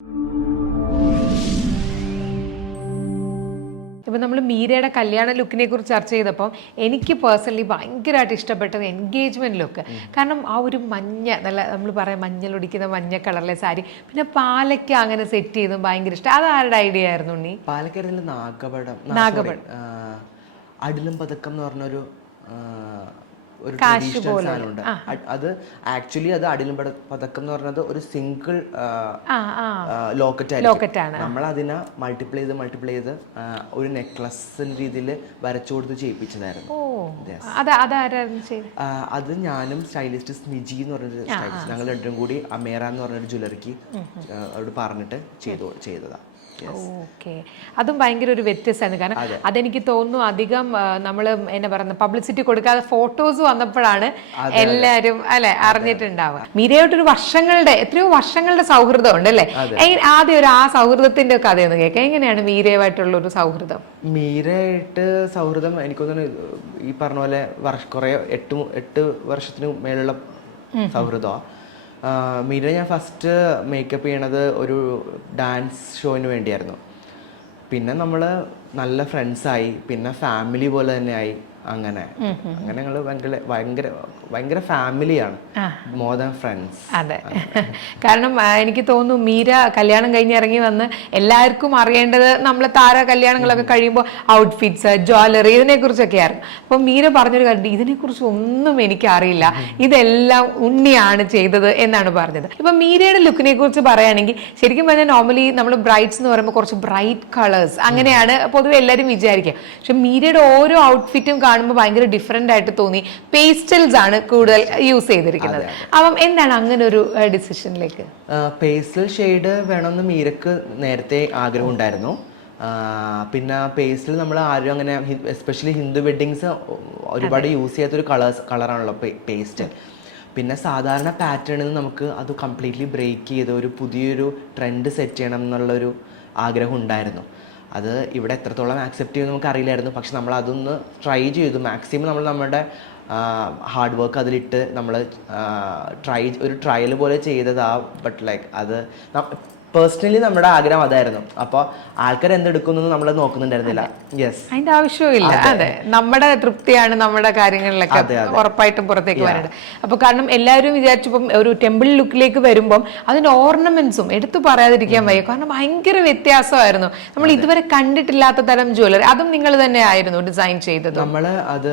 ഇപ്പം നമ്മൾ മീരയുടെ കല്യാണ ലുക്കിനെ കുറിച്ച് ചർച്ച ചെയ്തപ്പോൾ എനിക്ക് പേഴ്സണലി ഭയങ്കരമായിട്ട് ഇഷ്ടപ്പെട്ടത് എൻഗേജ്മെൻറ്റ് ലുക്ക്. കാരണം ആ ഒരു മഞ്ഞ നല്ല നമ്മൾ പറയാം മഞ്ഞളൊടിക്കുന്ന മഞ്ഞ കളറിലെ സാരി, പിന്നെ പാലയ്ക്ക അങ്ങനെ സെറ്റ് ചെയ്തും ഭയങ്കര ഇഷ്ടം. അത് ആരുടെ ഐഡിയ ആയിരുന്നു ഉണ്ണി? പാലക്കാരിൽ നാഗപടം അടിലും പതക്കം എന്ന് പറഞ്ഞൊരു ഒരു ട്രഡീഷണൽ സാധനമുണ്ട്. അത് ആക്ച്വലി അത് അടിലും പതക്കം എന്ന് പറഞ്ഞത് ഒരു സിംഗിൾ ലോക്കറ്റ് ആണ്. നമ്മൾ അതിനെ മൾട്ടിപ്ലൈ ചെയ്ത് ഒരു നെക്ലസ് രീതിയിൽ വരച്ചു കൊടുത്ത് ചെയ്യിപ്പിച്ചതായിരുന്നു. അത് ഞാനും സ്റ്റൈലിസ്റ്റ് സ്മിജി എന്ന് പറഞ്ഞൊരു സ്റ്റൈലിസ്റ്റ്, ഞങ്ങൾ രണ്ടും കൂടി അമേറ എന്ന് പറഞ്ഞൊരു ജ്വല്ലറിക്ക് അവിടെ പറഞ്ഞിട്ട് ചെയ്തതാണ്. ഓക്കെ, അതും ഭയങ്കര ഒരു വ്യത്യസ്തമായിരുന്നു. കാരണം അതെനിക്ക് തോന്നുന്നു അധികം നമ്മൾ എന്നാ പറയുന്നത് പബ്ലിസിറ്റി കൊടുക്കാതെ ഫോട്ടോസ് വന്നപ്പോഴാണ് എല്ലാവരും അല്ലെ അറിഞ്ഞിട്ടുണ്ടാവുക. മീരയായിട്ടൊരു എത്രയോ വർഷങ്ങളുടെ സൗഹൃദം ഉണ്ട് അല്ലേ? ആദ്യം ആ സൗഹൃദത്തിന്റെ കഥയൊന്ന് കേൾക്കാം. എങ്ങനെയാണ് മീരയുമായിട്ടുള്ള ഒരു സൗഹൃദം? മീരയായിട്ട് സൗഹൃദം എനിക്ക് തോന്നുന്നു ഈ പറഞ്ഞ പോലെ കുറെ 8 വർഷത്തിന് മേലുള്ള സൗഹൃദമാണ്. മീര ഞാൻ ഫസ്റ്റ് മേക്കപ്പ് ചെയ്യണത് ഒരു ഡാൻസ് ഷോയിന് വേണ്ടിയായിരുന്നു. പിന്നെ നമ്മൾ നല്ല ഫ്രണ്ട്സായി, പിന്നെ ഫാമിലി പോലെ തന്നെ ആയി. അങ്ങനെ ഞങ്ങൾ ഭയങ്കര ഫാമിലിയാണ്, മോർ ദാൻ ഫ്രണ്ട്സ്. അതെ, കാരണം എനിക്ക് തോന്നുന്നു മീര കല്യാണം കഴിഞ്ഞ് ഇറങ്ങി വന്ന് എല്ലാവർക്കും അറിയേണ്ടത് നമ്മളെ താര കല്യാണങ്ങളൊക്കെ കഴിയുമ്പോൾ ഔട്ട്ഫിറ്റ്സ്, ജ്വല്ലറി, ഇതിനെ കുറിച്ചൊക്കെ ആയിരുന്നു. അപ്പൊ മീര പറഞ്ഞൊരു കാര്യം, ഇതിനെക്കുറിച്ച് ഒന്നും എനിക്ക് അറിയില്ല, ഇതെല്ലാം ഉണ്ണിയാണ് ചെയ്തത് എന്നാണ് പറഞ്ഞത്. ഇപ്പൊ മീരയുടെ ലുക്കിനെ കുറിച്ച് പറയുകയാണെങ്കിൽ ശരിക്കും പറഞ്ഞാൽ നോർമലി നമ്മൾ ബ്രൈറ്റ്സ് എന്ന് പറയുമ്പോൾ കുറച്ച് ബ്രൈറ്റ് കളേഴ്സ് അങ്ങനെയാണ് പൊതുവെ എല്ലാവരും വിചാരിക്കുക. പക്ഷെ മീരയുടെ ഓരോ ഔട്ട്ഫിറ്റും കാണുമ്പോൾ ഭയങ്കര ഡിഫറെന്റ് ആയിട്ട് തോന്നി. പേസ്റ്റൽസ് ആണ് കൂടുതൽ യൂസ് ചെയ്തിരിക്കുന്നത്. അപ്പം എന്താണ് അങ്ങനെ ഒരു ഡിസിഷനിലേക്ക്? പേസ്റ്റൽ ഷെയ്ഡ് വേണമെന്ന് മീരക്ക് നേരത്തെ ആഗ്രഹം ഉണ്ടായിരുന്നു. പിന്നെ പേസ്റ്റൽ നമ്മൾ ആരും അങ്ങനെ എസ്പെഷ്യലി ഹിന്ദു വെഡ്ഡിങ്സ് ഒരുപാട് യൂസ് ചെയ്യാത്തൊരു കളറാണല്ലോ പേസ്റ്റൽ. പിന്നെ സാധാരണ പാറ്റേണിൽ നമുക്ക് അത് കംപ്ലീറ്റ്ലി ബ്രേക്ക് ചെയ്ത് ഒരു പുതിയൊരു ട്രെൻഡ് സെറ്റ് ചെയ്യണം എന്നുള്ളൊരു ആഗ്രഹം ഉണ്ടായിരുന്നു. അത് ഇവിടെ എത്രത്തോളം ആക്സെപ്റ്റ് ചെയ്യുമെന്ന് നമുക്ക് അറിയില്ലായിരുന്നു. പക്ഷെ നമ്മൾ അതൊന്ന് ട്രൈ ചെയ്തു. മാക്സിമം നമ്മൾ നമ്മുടെ ഹാർഡ് വർക്ക് അതിലിട്ട് നമ്മൾ ഒരു ട്രയൽ പോലെ ചെയ്തതാ. ബട്ട് ലൈക്ക് അത് പേഴ്സണലി നമ്മുടെ ആഗ്രഹം അതായിരുന്നു. അപ്പോൾ ആൾക്കാർ എന്തെടുക്കുന്നു നമ്മൾ നോക്കുന്നുണ്ടായിരുന്നില്ല. യെസ്, അതിന്റെ ആവശ്യമില്ല. അതെ, നമ്മുടെ തൃപ്തിയാണ് നമ്മുടെ കാര്യങ്ങളിലൊക്കെ ഉറപ്പായിട്ടും പുറത്തേക്ക് വരേണ്ടത്. അപ്പൊ കാരണം എല്ലാവരും വിചാരിച്ചപ്പം ഒരു ടെമ്പിൾ ലുക്കിലേക്ക് വരുമ്പം അതിന്റെ ഓർണമെന്റ്സും എടുത്തു പറയാതിരിക്കാൻ വയ്യ. കാരണം ഭയങ്കര വ്യത്യാസമായിരുന്നു. നമ്മൾ ഇതുവരെ കണ്ടിട്ടില്ലാത്ത തരം ജ്വല്ലറി, അതും നിങ്ങൾ തന്നെ ആയിരുന്നു ഡിസൈൻ ചെയ്തത്? നമ്മൾ അത്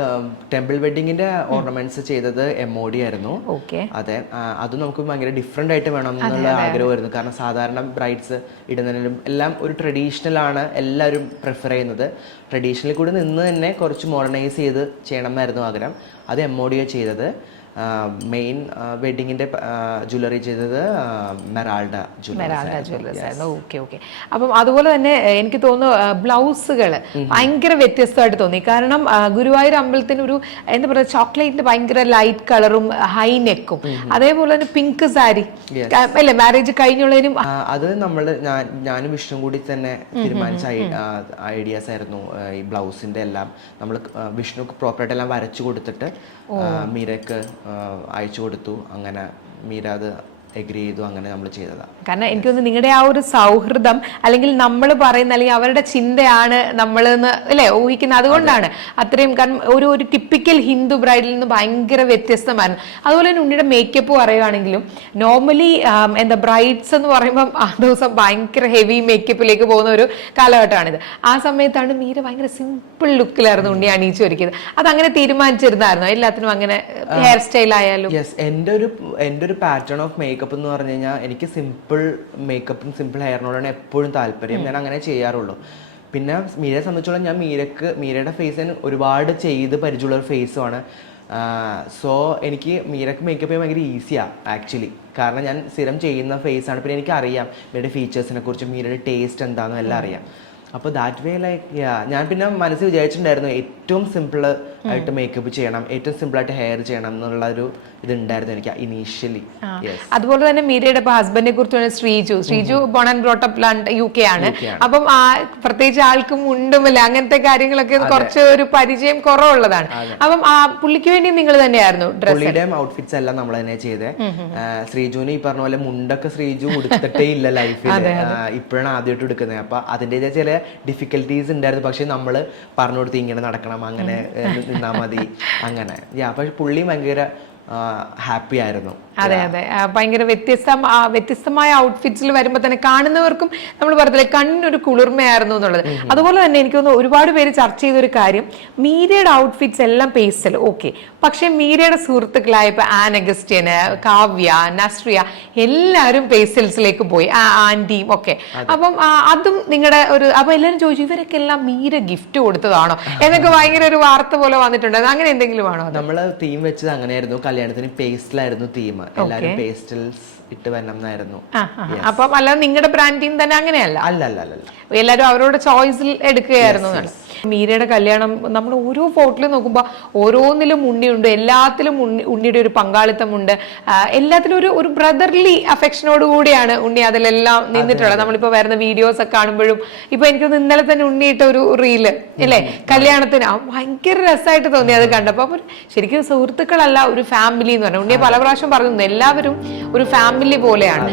ടെമ്പിൾ വെഡിങ്ങിന്റെ ഓർണമെന്റ്സ് ചെയ്തത് MOD ആയിരുന്നു. ഓക്കെ, അതെ, അത് നമുക്ക് ഭയങ്കര ഡിഫറെന്റ് ആയിട്ട് വേണം എന്നുള്ള ആഗ്രഹമായിരുന്നു. കാരണം സാധാരണ ബ്രൈഡ്സ് ഇടുന്നതിനും എല്ലാം ഒരു ട്രഡീഷണൽ ആണ് എല്ലാവരും പ്രിഫർ ചെയ്യുന്നത്. ട്രഡീഷണലിൽ കൂടി നിന്ന് തന്നെ കുറച്ച് മോഡേണൈസ് ചെയ്ത് ചെയ്യണമെന്നായിരുന്നു ആഗ്രഹം. അത് MOD ചെയ്തത്. മെയിൻ വെഡിങ്ങിന്റെ ജ്വല്ലറി ചെയ്തത് മെറാൾഡ ജ്വല്ലേഴ്സ് ആയിരുന്നു. Okay okay. അപ്പം അതുപോലെ തന്നെ എനിക്ക് തോന്നുന്നു ബ്ലൗസുകൾ ഭയങ്കര വ്യത്യസ്തമായിട്ട് തോന്നി. കാരണം ഗുരുവായൂർ അമ്പലത്തിന് ഒരു എന്താ പറയുക ചോക്ലേറ്റിന്റെ ഭയങ്കര ലൈറ്റ് കളറും ഹൈ നെക്കും, അതേപോലെ തന്നെ പിങ്ക് സാരി അല്ലേ മാരേജ് കഴിഞ്ഞുള്ളതിനും. അത് ഞാനും വിഷ്ണു കൂടി തന്നെ തീരുമാനിച്ച ഐഡിയാസ് ആയിരുന്നു. ഈ ബ്ലൗസിന്റെ എല്ലാം നമ്മൾ വിഷ്ണുക്ക് പ്രോപ്പറായിട്ട് എല്ലാം വരച്ചു കൊടുത്തിട്ട് മീരക്ക് അയച്ചു കൊടുത്തു. അങ്ങനെ മീര അത് എഗ്രി ചെയ്തു. അങ്ങനെ നമ്മൾ ചെയ്തതാണ്. കാരണം എനിക്ക് തോന്നുന്നു നിങ്ങളുടെ ആ ഒരു സൗഹൃദം അല്ലെങ്കിൽ നമ്മൾ പറയുന്ന അല്ലെങ്കിൽ അവരുടെ ചിന്തയാണ് നമ്മളെന്ന് അല്ലേ ഊഹിക്കുന്നത്. അതുകൊണ്ടാണ് അത്രയും. കാരണം ഒരു ടിപ്പിക്കൽ ഹിന്ദു ബ്രൈഡിൽ നിന്ന് ഭയങ്കര വ്യത്യസ്തമായിരുന്നു. അതുപോലെ തന്നെ ഉണ്ണിയുടെ മേക്കപ്പ് പറയുകയാണെങ്കിലും നോർമലി എന്താ ബ്രൈഡ്സ് എന്ന് പറയുമ്പം ആ ദിവസം ഭയങ്കര ഹെവി മേക്കപ്പിലേക്ക് പോകുന്ന ഒരു കാലഘട്ടമാണിത്. ആ സമയത്താണ് മീര ഭയങ്കര സിമ്പിൾ ലുക്കിലായിരുന്നു ഉണ്ണി അണിയിച്ചു ഒരുക്കിയത്. അതങ്ങനെ തീരുമാനിച്ചിരുന്നായിരുന്നു എല്ലാത്തിനും അങ്ങനെ ഹെയർ സ്റ്റൈൽ ആയാലും? യെസ്, എൻ്റെ ഒരു പാറ്റേൺ ഓഫ് മേക്കപ്പ് എന്ന് പറഞ്ഞു കഴിഞ്ഞാൽ എനിക്ക് സിമ്പിൾ മേക്കപ്പും സിമ്പിൾ ഹെയറിനോടാണ് എപ്പോഴും താല്പര്യം. ഞാൻ അങ്ങനെ ചെയ്യാറുള്ളൂ. പിന്നെ മീരയെ സംബന്ധിച്ചോളം ഞാൻ മീരയുടെ ഫേസിന് ഒരുപാട് ചെയ്ത് പരിചയമുള്ള ഒരു ഫേസുമാണ്. സോ എനിക്ക് മീരക്ക് മേക്കപ്പ് ചെയ്യാൻ ഭയങ്കര ഈസിയാണ് ആക്ച്വലി. കാരണം ഞാൻ സ്ഥിരം ചെയ്യുന്ന ഫേസാണ്. പിന്നെ എനിക്കറിയാം മീരയുടെ ഫീച്ചേഴ്സിനെ കുറിച്ചും മീരയുടെ ടേസ്റ്റ് എന്താണെന്നും എല്ലാം അറിയാം. അപ്പോൾ ദാറ്റ് വേ ലൈക്ക് ഞാൻ പിന്നെ മനസ്സിൽ വിചാരിച്ചിട്ടുണ്ടായിരുന്നു ഏറ്റവും സിമ്പിൾ ആയിട്ട് മേക്കപ്പ് ചെയ്യണം, ഏറ്റവും സിമ്പിൾ ആയിട്ട് ഹെയർ ചെയ്യണം എന്നുള്ള ഒരു ഇതുണ്ടായിരുന്നു എനിക്ക് ഇനീഷ്യലി. അതുപോലെ തന്നെ മീരയുടെ ഇപ്പൊ ഹസ്ബൻഡിനെ കുറിച്ച് Sreeju born and brought up UK ആണ്. അപ്പം പ്രത്യേകിച്ച് ആൾക്കും മുണ്ടുമല്ല അങ്ങനത്തെ കാര്യങ്ങളൊക്കെ കുറച്ച് ഒരു പരിചയം കുറവുള്ളതാണ്. അപ്പം പുള്ളിക്ക് വേണ്ടി നിങ്ങൾ തന്നെയായിരുന്നു പുള്ളിയുടെയും ഔട്ട്ഫിറ്റ്സ് എല്ലാം നമ്മൾ തന്നെ ചെയ്തേ. ശ്രീജുവിന് ഈ പറഞ്ഞ പോലെ മുണ്ടൊക്കെ ശ്രീജു ഉടുത്തിട്ടേ ഇല്ല ലൈഫിൽ, ഇപ്പോഴാണ് ആദ്യമായിട്ട് എടുക്കുന്നത്. അപ്പൊ അതിൻ്റെ ചില ഡിഫിക്കൽട്ടീസ് ഉണ്ടായിരുന്നു. പക്ഷെ നമ്മൾ പറഞ്ഞു കൊടുത്ത് ഇങ്ങനെ നടക്കണം, അങ്ങനെ നിന്നാ മതി, അങ്ങനെ. പക്ഷെ പുള്ളി ഭയങ്കര ഹാപ്പി ആയിരുന്നു. അതെ അതെ, ഭയങ്കര വ്യത്യസ്തമായ ഔട്ട്ഫിറ്റ്സിൽ വരുമ്പോൾ തന്നെ കാണുന്നവർക്കും നമ്മൾ പറഞ്ഞില്ലേ കണ്ണിനൊരു കുളിർമയായിരുന്നു എന്നുള്ളത്. അതുപോലെ തന്നെ എനിക്ക് തോന്നുന്നു ഒരുപാട് പേര് ചർച്ച ചെയ്തൊരു കാര്യം, മീരയുടെ ഔട്ട്ഫിറ്റ്സ് എല്ലാം പേസ്റ്റൽ ഓക്കെ, പക്ഷെ മീരയുടെ സുഹൃത്തുക്കളായ ഇപ്പൊ ആൻ അഗസ്റ്റ്യന്, കാവ്യ, നസ്രിയ എല്ലാവരും പേസ്റ്റൽസിലേക്ക് പോയി, ആന്റിയും ഒക്കെ. അപ്പം അതും നിങ്ങളുടെ ഒരു, അപ്പൊ എല്ലാവരും ചോദിച്ചു ഇവരൊക്കെ എല്ലാം മീര ഗിഫ്റ്റ് കൊടുത്തതാണോ എന്നൊക്കെ ഭയങ്കര ഒരു വാർത്ത പോലെ വന്നിട്ടുണ്ട്. അങ്ങനെ എന്തെങ്കിലും ആണോ? നമ്മള് തീം വെച്ചത് അങ്ങനെയായിരുന്നു, കല്യാണത്തിന് പേസ്റ്റലായിരുന്നു തീം, എല്ലാരും പേസ്റ്റൽസ് ഇട്ട് വരണം എന്നായിരുന്നു. അപ്പം അല്ലാതെ നിങ്ങളുടെ ബ്രാൻഡിൽ തന്നെ അങ്ങനെയല്ല? അല്ല, എല്ലാരും അവരുടെ ചോയ്സിൽ എടുക്കുകയായിരുന്നു. മീരയുടെ കല്യാണം നമ്മൾ ഓരോ ഫോട്ടോയിലും നോക്കുമ്പോൾ ഓരോന്നിലും ഉണ്ണിയുണ്ട്, എല്ലാത്തിലും ഉണ്ണിയുടെ ഒരു പങ്കാളിത്തമുണ്ട്, എല്ലാത്തിലും ഒരു ബ്രദർലി അഫെക്ഷനോട് കൂടിയാണ് ഉണ്ണി അതിലെല്ലാം നിന്നിട്ടുള്ളത്. നമ്മളിപ്പോ വരുന്ന വീഡിയോസ് ഒക്കെ കാണുമ്പോഴും ഇപ്പൊ എനിക്കൊന്ന് ഇന്നലെ തന്നെ ഉണ്ണിയിട്ട ഒരു റീല് അല്ലേ കല്യാണത്തിന്, ഭയങ്കര രസമായിട്ട് തോന്നി അത് കണ്ടപ്പോ. അപ്പൊ ശരിക്കും സുഹൃത്തുക്കളല്ല, ഒരു ഫാമിലി എന്ന് പറഞ്ഞാൽ ഉണ്ണിയെ പല പ്രാവശ്യം പറഞ്ഞു, എല്ലാവരും ഒരു ഫാമിലി പോലെയാണ്.